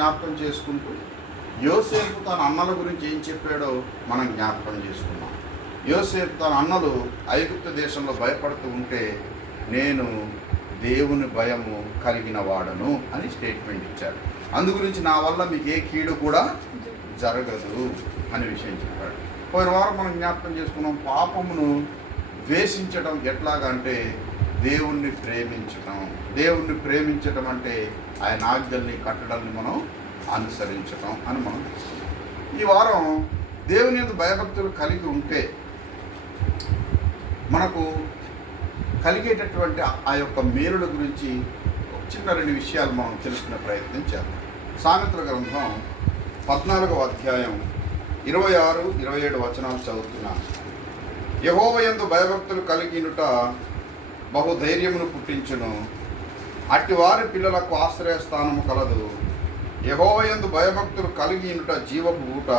జ్ఞాపకం చేసుకుంటూ యోసేపు తన అన్నల గురించి ఏం చెప్పాడో మనం జ్ఞాపకం చేసుకున్నాం. యోసేపు తన అన్నలు ఐగుప్తు దేశంలో భయపడుతూ ఉంటే నేను దేవుని భయము కలిగిన వాడను అని స్టేట్మెంట్ ఇచ్చాడు. అందు గురించి నా వల్ల మీకు ఏ కీడు కూడా జరగదు అనే విషయం చెప్పాడు. పోయిన వారం మనం జ్ఞాపకం చేసుకున్నాం, పాపమును ద్వేషించడం ఎట్లాగంటే దేవుణ్ణి ప్రేమించడం. దేవుణ్ణి ప్రేమించడం అంటే ఆయన ఆజ్ఞల్ని కట్టడాన్ని మనం అనుసరించడం అని మనం చూస్తున్నాం. ఈ వారం దేవుని యందు భయభక్తులు కలిగి ఉంటే మనకు కలిగేటటువంటి ఆ యొక్క మేలుల గురించి చిన్న 2 విషయాలు మనం తెలుసుకునే ప్రయత్నం చేద్దాం. సామెతల గ్రంథం 14వ అధ్యాయం 26, 27 వచనాలు చదువుతున్నాను. యెహోవా యందు భయభక్తులు కలిగినుట బహుధైర్యమును పుట్టించును, అట్టి వారి పిల్లలకు ఆశ్రయస్థానము కలదు. యెహోవా యందు భయభక్తులు కలిగినుట జీవపు ఊట,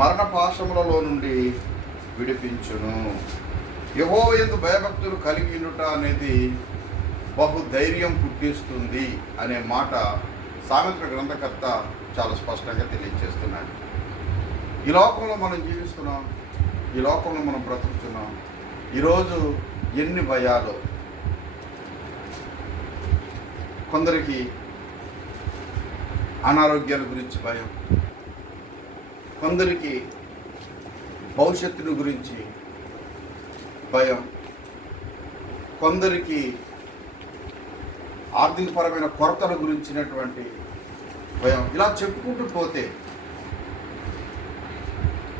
మరణ పాశములలో నుండి విడిపించును. యెహోవా యందు భయభక్తులు కలిగినుట అనేది బహుధైర్యం పుట్టిస్తుంది అనే మాట సామెతల గ్రంథకర్త చాలా స్పష్టంగా తెలియజేస్తున్నాడు. ఈ లోకంలో మనం జీవిస్తున్నాం, ఈ లోకంలో మనం బ్రతుకుతున్నాం. ఈరోజు ఎన్ని భయాలు! కొందరికి అనారోగ్యాల గురించి భయం, కొందరికి భవిష్యత్తును గురించి భయం, కొందరికి ఆర్థికపరమైన కొరతల గురించినటువంటి భయం. ఇలా చెప్పుకుంటూ పోతే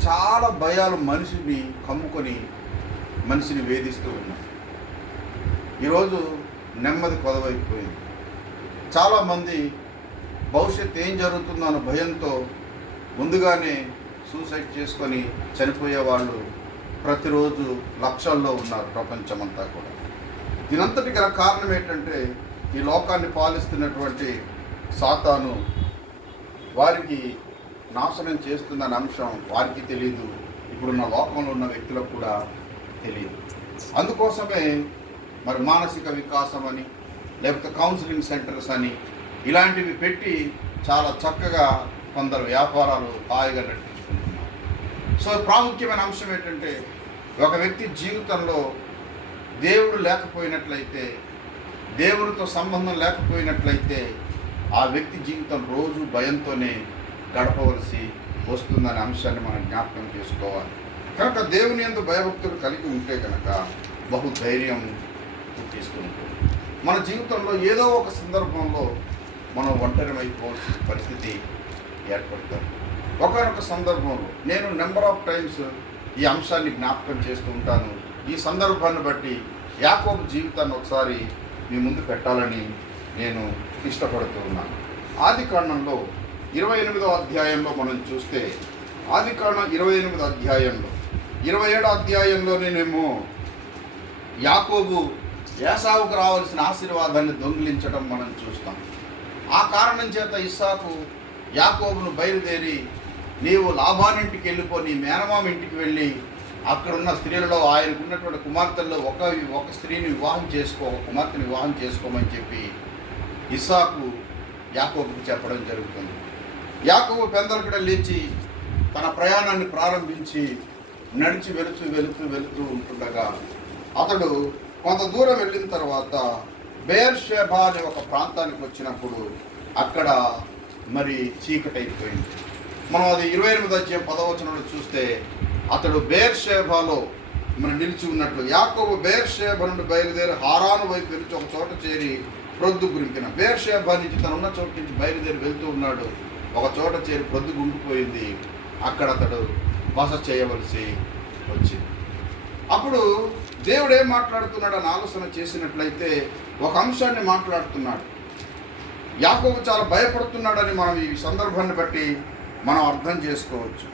చాలా భయాలు మనిషిని కమ్ముకొని మనిషిని వేధిస్తూ ఉన్నాయి. ఈరోజు నెమ్మది కొదవైపోయింది. చాలామంది భవిష్యత్తు ఏం జరుగుతుందో అన్న భయంతో ముందుగానే సూసైడ్ చేసుకొని చనిపోయే వాళ్ళు ప్రతిరోజు లక్షల్లో ఉన్నారు ప్రపంచమంతా కూడా. దీనంతటికి గల కారణం ఏంటంటే ఈ లోకాన్ని పాలిస్తున్నటువంటి సాతాను వారికి నాశనం చేస్తుందనే అంశం వారికి తెలియదు, ఇప్పుడున్న లోకంలో ఉన్న వ్యక్తులకు కూడా తెలియదు. అందుకోసమే మరి మానసిక వికాసం అని, లేకపోతే కౌన్సిలింగ్ సెంటర్స్ అని ఇలాంటివి పెట్టి చాలా చక్కగా కొందరు వ్యాపారాలు హాయిగా నడిపించుకుంటున్నారు. సో ప్రాముఖ్యమైన అంశం ఏంటంటే ఒక వ్యక్తి జీవితంలో దేవుడు లేకపోయినట్లయితే, దేవుడితో సంబంధం లేకపోయినట్లయితే ఆ వ్యక్తి జీవితం రోజు భయంతోనే గడపవలసి వస్తుందనే అంశాన్ని మనం జ్ఞాపకం చేసుకోవాలి. కనుక దేవుని యందు భయభక్తులు కలిగి ఉంటే కనుక బహుధైర్యం పుట్టిస్తుంది. మన జీవితంలో ఏదో ఒక సందర్భంలో మనం ఒంటరిమైపోవాల్సిన పరిస్థితి ఏర్పడుతుంది. ఒకనొక సందర్భంలో నేను నెంబర్ ఆఫ్ టైమ్స్ ఈ అంశాన్ని జ్ఞాపకం చేస్తూ ఉంటాను. ఈ సందర్భాన్ని బట్టి యాకోబు జీవితాన్ని ఒకసారి మీ ముందు పెట్టాలని నేను ఇష్టపడుతూ ఉన్నాను. ఆదికాండంలో 28వ అధ్యాయంలో మనం చూస్తే, ఆదికాండం 28వ అధ్యాయంలో 27వ అధ్యాయంలోనేమో యాకోబు ఏసావుకు రావాల్సిన ఆశీర్వాదాన్ని దొంగిలించడం మనం చూస్తాం. ఆ కారణం చేత ఇస్సాకు యాకోబును బయలుదేరి నీవు లాబానింటికి వెళ్ళిపో, నీ మేనమామ ఇంటికి వెళ్ళి అక్కడున్న స్త్రీలలో ఆయనకున్నటువంటి కుమార్తెల్లో ఒక స్త్రీని వివాహం చేసుకో, ఒక కుమార్తెని వివాహం చేసుకోమని చెప్పి ఇస్సాకు యాకోబుకు చెప్పడం జరుగుతుంది. యాకోబు పెందలకడ లేచి తన ప్రయాణాన్ని ప్రారంభించి నడిచి వెళుతూ ఉంటుండగా అతడు కొంత దూరం వెళ్ళిన తర్వాత బెయేర్షెబా అనే ఒక ప్రాంతానికి వచ్చినప్పుడు అక్కడ మరి చీకటైపోయింది. మనం అది 28వ అధ్యాయం 10వ వచనంలో చూస్తే అతడు బెయేర్షెబాలో మనం నిలిచి ఉన్నట్లు యాకోబు బెయేర్షెబా నుండి బయలుదేరి హారాను వైపు వెళ్చి ఒక చోట చేరి ప్రొద్దు గురింకిన. బెయేర్షెబా నుంచి తను ఉన్న చోటు నుంచి బయలుదేరి వెళ్తూ ఉన్నాడు. ఒక చోట చేరి ప్రొద్దు గుండిపోయింది. అక్కడ అతడు బస చేయవలసి వచ్చింది. అప్పుడు దేవుడు ఏం మాట్లాడుతున్నాడు అని ఆలోచన చేసినట్లయితే ఒక అంశాన్ని మాట్లాడుతున్నాడు. యాకోబు చాలా భయపడుతున్నాడని మనం ఈ సందర్భాన్ని బట్టి మనం అర్థం చేసుకోవచ్చు.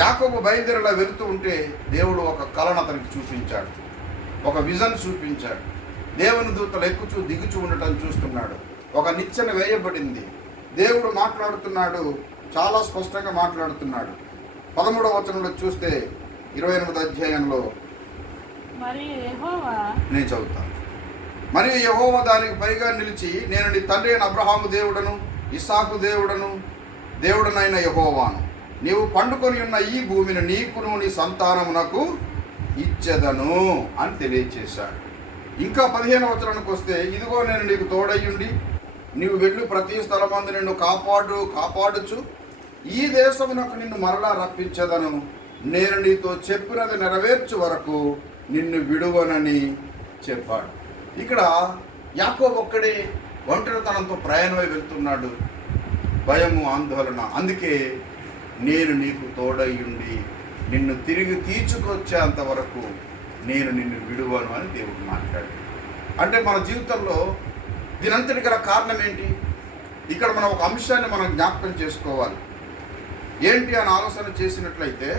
యాకోబు బయలుదేరిలా వెళుతూ ఉంటే దేవుడు ఒక కళను అతనికి చూపించాడు, ఒక విజన్ చూపించాడు. దేవుని దూతలు ఎక్కుచూ దిగుచూ ఉండటం చూస్తున్నాడు. ఒక నిచ్చెన వేయబడింది. దేవుడు మాట్లాడుతున్నాడు, చాలా స్పష్టంగా మాట్లాడుతున్నాడు. 13వ వచనంలో చూస్తే 28వ అధ్యాయంలో నేను చదువుతాను. మరియు యెహోవా దానికి పైగా నిలిచి, నేను నీ తండ్రి అయిన అబ్రహాము దేవుడను ఇస్సాకు దేవుడనైన యెహోవాను, నీవు పండుకొని ఉన్న ఈ భూమిని నీకును నీ సంతానమునకు ఇచ్చెదను అని తెలియచేశాడు. ఇంకా 15వ వచనానికి వస్తే, ఇదిగో నేను నీకు తోడయ్యుండి నీవు వెళ్ళు ప్రతి స్థలమందు నిన్ను కాపాడుచు ఈ దేశమునకు నిన్ను మరలా రప్పించదను, నేను నీతో చెప్పినది నెరవేర్చు వరకు నిన్ను విడువనని చెప్పాడు. ఇక్కడ యాకోబు ఒక్కడే ఒంటరితనంతో ప్రయాణమై వెళ్తున్నాడు, భయము ఆందోళన. అందుకే నేను నీకు తోడయ్యుండి నిన్ను తిరిగి తీర్చుకొచ్చేంత వరకు నేను నిన్ను విడువను అని దేవుడు మాట్లాడు. అంటే మన జీవితంలో దీనంతటి గల కారణం ఏంటి? ఇక్కడ మనం ఒక అంశాన్ని మనం జ్ఞాపకం చేసుకోవాలి. ఏంటి అని ఆలోచన చేసినట్లయితే,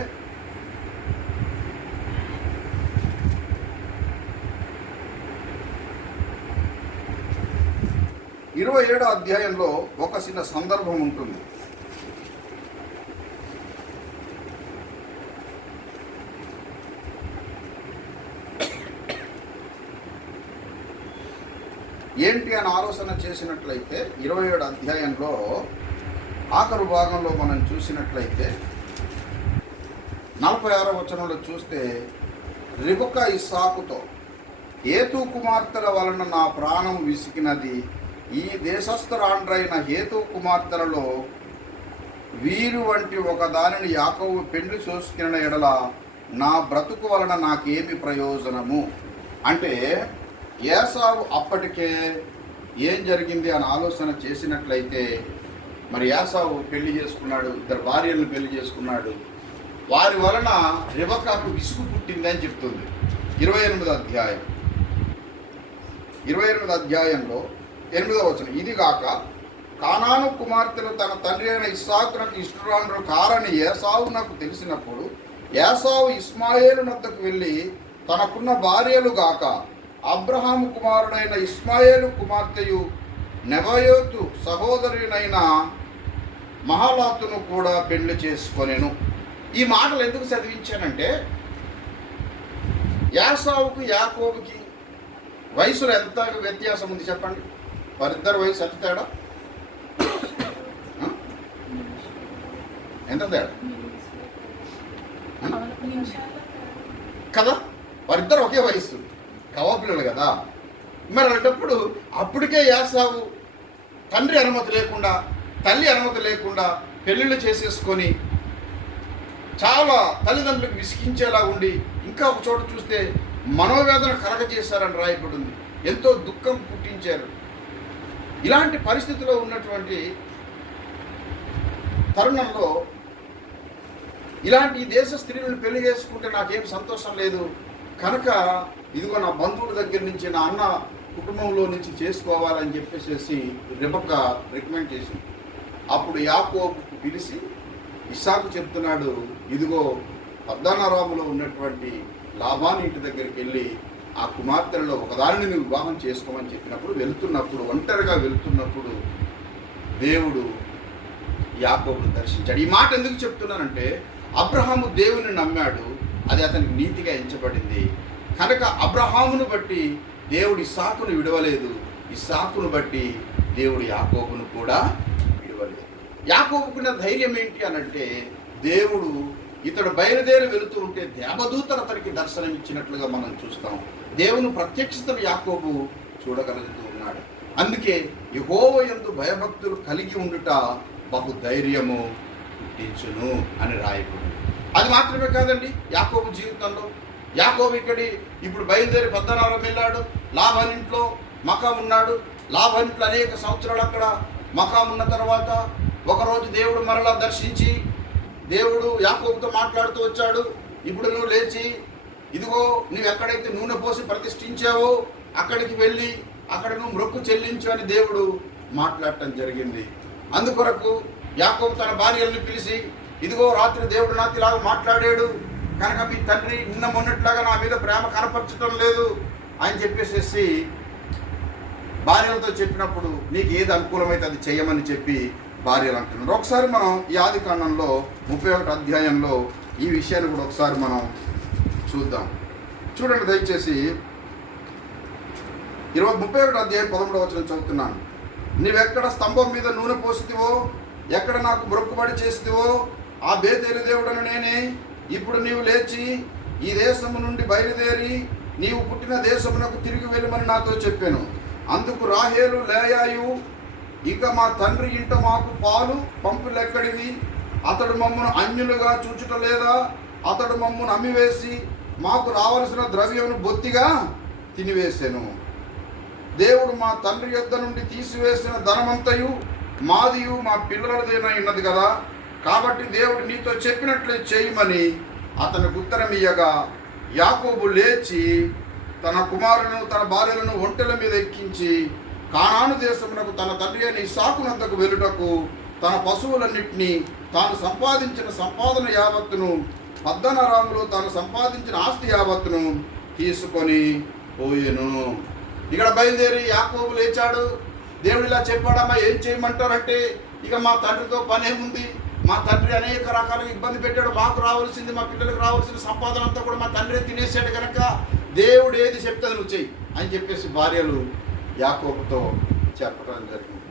ఇరవై 27వ అధ్యాయంలో ఒక చిన్న సందర్భం ఉంటుంది. ఏంటి అని ఆలోచన చేసినట్లయితే 27వ అధ్యాయంలో ఆఖరు భాగంలో మనం చూసినట్లయితే 46వ వచనంలో చూస్తే, రిబకా ఇస్సాకుతో, హేతు కుమార్తెల వలన నా ప్రాణం విసికినది, ఈ దేశస్థురాండ్రైన హేతు కుమార్తెలలో వీరు వంటి ఒక దానిని యాకోబు పెండ్లి చూసుకున్న ఎడల నా బ్రతుకు వలన నాకేమి ప్రయోజనము. అంటే ఏసావు అప్పటికే ఏం జరిగింది అని ఆలోచన చేసినట్లయితే, మరి ఏసావు పెళ్లి చేసుకున్నాడు, 2 భార్యలను పెళ్లి చేసుకున్నాడు, వారి వలన రిబకాకు విసుగు పుట్టిందని చెప్తుంది 28వ అధ్యాయం. 28వ అధ్యాయంలో 8వ వచనం, ఇదిగాక కానాను కుమార్తెలు తన తండ్రి అయిన ఇస్సాకునకు ఇష్టురాండ్రు కారని ఏసావు నాకు తెలిసినప్పుడు, ఏసావు ఇస్మాయేలు నద్దకు వెళ్ళి తనకున్న భార్యలు గాక అబ్రహాము కుమారుడైన ఇస్మాయేలు కుమార్తెయు నెబయోతు సహోదరునైన మహలాతును కూడా పెళ్లి చేసుకొనెను. ఈ మాటలు ఎందుకు చదివించానంటే, ఏసావుకు యాకోబుకి వయసులో ఎంత వ్యత్యాసం ఉంది చెప్పండి? వారిద్దరు వయసు ఎంత తేడా? ఎంత తేడా కదా? వారిద్దరు ఒకే వయసు, కవపిల్లలు కదా. మరి అలాంటప్పుడు అప్పటికే ఏసావు తండ్రి అనుమతి లేకుండా, తల్లి అనుమతి లేకుండా పెళ్ళిళ్ళు చేసేసుకొని చాలా తల్లిదండ్రులకు విసిగించేలా ఉండి, ఇంకా ఒక చోట చూస్తే మనోవేదన కలగజేశారని రాయబడింది. ఎంతో దుఃఖం పుట్టించారు. ఇలాంటి పరిస్థితిలో ఉన్నటువంటి తరుణంలో ఇలాంటి దేశ స్త్రీలను పెళ్లి చేసుకుంటే నాకేం సంతోషం లేదు కనుక ఇదిగో నా బంధువుల దగ్గర నుంచి, నా అన్న కుటుంబంలో నుంచి చేసుకోవాలని చెప్పేసి రిబకా రికమెండ్ చేసింది. అప్పుడు యాకోబుకు పిలిచి ఇస్సాకు చెప్తున్నాడు, ఇదిగో పద్దనారాములో ఉన్నటువంటి లాబాను ఇంటి దగ్గరికి వెళ్ళి ఆ కుమార్తెలలో ఒకదానిని నువ్వు వివాహం చేసుకోమని చెప్పినప్పుడు, ఒంటరిగా వెళుతున్నప్పుడు దేవుడు యాకోబును దర్శించాడు. ఈ మాట ఎందుకు చెప్తున్నానంటే, అబ్రహాము దేవుని నమ్మాడు, అది అతనికి నీతిగా ఎంచబడింది కనుక అబ్రహామును బట్టి దేవుడు ఇస్సాకును విడవలేదు, ఇస్సాకును బట్టి దేవుడు యాకోబును కూడా విడవలేదు. యాకోబుకున్న ధైర్యం ఏంటి అనంటే, దేవుడు ఇతడు బయలుదేరి వెళుతూ ఉంటే దేవదూతలు అతనికి దర్శనం ఇచ్చినట్లుగా మనం చూస్తాం. దేవుని ప్రత్యక్షతను యాకోబు చూడగలుగుతూ ఉన్నాడు. అందుకే యెహోవా యందు భయభక్తులు కలిగి ఉండుట బహు ధైర్యము పుట్టించును అని రాయబడింది. అది మాత్రమే కాదండి, యాకోబు జీవితంలో యాకోబు ఇప్పుడు బయలుదేరి పద్దనారం వెళ్ళాడు, లాబాను ఇంట్లో మకాం ఉన్నాడు. లాబాను ఇంట్లో అనేక సంవత్సరాలు అక్కడ మకాం ఉన్న తర్వాత ఒకరోజు దేవుడు మరలా దర్శించి దేవుడు యాకోబుతో మాట్లాడుతూ వచ్చాడు. ఇప్పుడు నువ్వు లేచి, ఇదిగో నువ్వు ఎక్కడైతే నూనె పోసి ప్రతిష్ఠించావో అక్కడికి వెళ్ళి అక్కడ నువ్వు మొక్కు చెల్లించు అని దేవుడు మాట్లాడటం జరిగింది. అందుకొరకు యాకోబు తన భార్యలను పిలిచి, ఇదిగో రాత్రి దేవుడు నాతో ఇలాగ మాట్లాడాడు కనుక మీ తండ్రి నిన్న మొన్నట్లాగా నా మీద ప్రేమ కనపరచడం లేదు అని చెప్పేసి భార్యలతో చెప్పినప్పుడు, నీకు ఏది అనుకూలమైతే అది చేయమని చెప్పి భార్యలు అంటున్నారు. ఒకసారి మనం ఈ ఆదికాండంలో 31వ అధ్యాయంలో ఈ విషయాన్ని కూడా ఒకసారి మనం చూద్దాం. చూడండి దయచేసి 31వ అధ్యాయం 11వ వచనం చదువుతున్నాను. నీవెక్కడ స్తంభం మీద నూనె పోసితివో, ఎక్కడ నాకు మొక్కుబడి చేసితివో ఆ బేతేలు దేవుడను నేనే. ఇప్పుడు నీవు లేచి ఈ దేశము నుండి బయలుదేరి నీవు పుట్టిన దేశమునకు తిరిగి వెళ్ళమని నాతో చెప్పాను. అందుకు రాహేలు లేయాయు, ఇక మా తండ్రి ఇంట మాకు పాలు పంపులెక్కడివి? అతడు మమ్మను అన్యులుగా చూచుట లేదా? అతడు మమ్మను అమ్మివేసి మాకు రావలసిన ద్రవ్యమును బొత్తిగా తినివేసెను. దేవుడు మా తండ్రి యొద్ద నుండి తీసివేసిన ధనమంతయు మాదియు మా పిల్లలదేనై ఉన్నది కదా. కాబట్టి దేవుడు నీతో చెప్పినట్లే చేయమని అతనికి ఉత్తరమియ్యగా, యాకోబు లేచి తన కుమారులను తన భార్యలను ఒంటెల మీద ఎక్కించి కానాను దేశమునకు తన తండ్రి అయిన ఇస్సాకునొద్దకు వెళ్ళుటకు తన పశువులన్నింటినీ తాను సంపాదించిన సంపాదన యావత్తును పద్దనరాములో తాను సంపాదించిన ఆస్తి యావత్తును తీసుకొని పోయెను. ఇక్కడ బయలుదేరి యాకోబు లేచాడు. దేవుడు ఇలా చెప్పాడమ్మా, ఏం చేయమంటారంటే, ఇక మా తండ్రితో పనేముంది, మా తండ్రి అనేక రకాలుగా ఇబ్బంది పెట్టాడు, మాకు రావాల్సింది మా పిల్లలకు రావాల్సిన సంపాదన అంతా కూడా మా తండ్రి తినేసాడు కనుక దేవుడు ఏది చెప్తుంది నువ్వు చెయ్యి అని చెప్పేసి భార్యలు యాకోబుతో చెప్పడం జరిగింది.